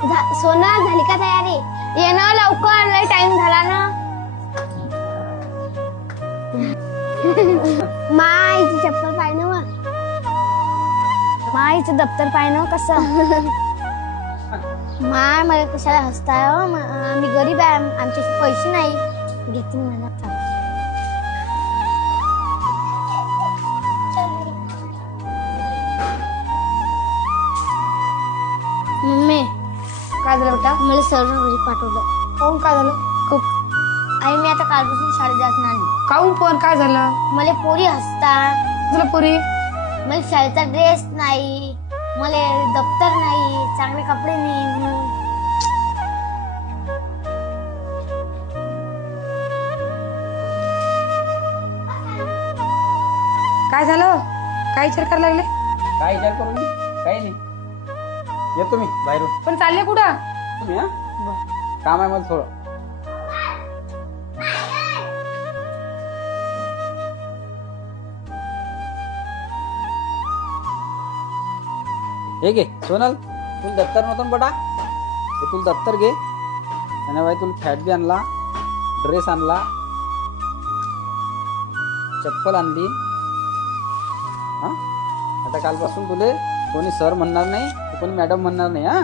सोना झाली का तयारी? ये ना लवकर, लय टाइम झाला ना. माईची चप्पल पाय ना. माईचं दप्तर पाय ना कसं. माय मला कशाला हसताय हो? आम्ही गरीब आहे, आमच्याशी पैसे नाही. घेते मला. मम्मी काय झालं बेटा? मला सर घरी पाठवलं. काऊन काय झालं? खूप. आई मी आता कालपासून शाळेत जात नाही. काऊन पण काय झालं? मला पोरी हसतात. तुला पुरी मला शाळेचा ड्रेस नाही, मला दप्तर नाही, चांगले कपडे नाही. काय झालं? काय विचार करायला लागले? काय विचार करू मी? काही नाही. येतो मी बाहेरून. पण चालले कुठं? तुम्ही हा काम आहे मला थोडं. हे घे सोनल, तुला दप्तर नव्हतं ना बेटा, हे तुला दप्तर घे. आणि बाई तुला फॅट बी आणला, ड्रेस आणला, चप्पल आणली. हा आता कालपासून तुले कोणी सर म्हणणार नाही, कोणी मॅडम म्हणणार नाही. हा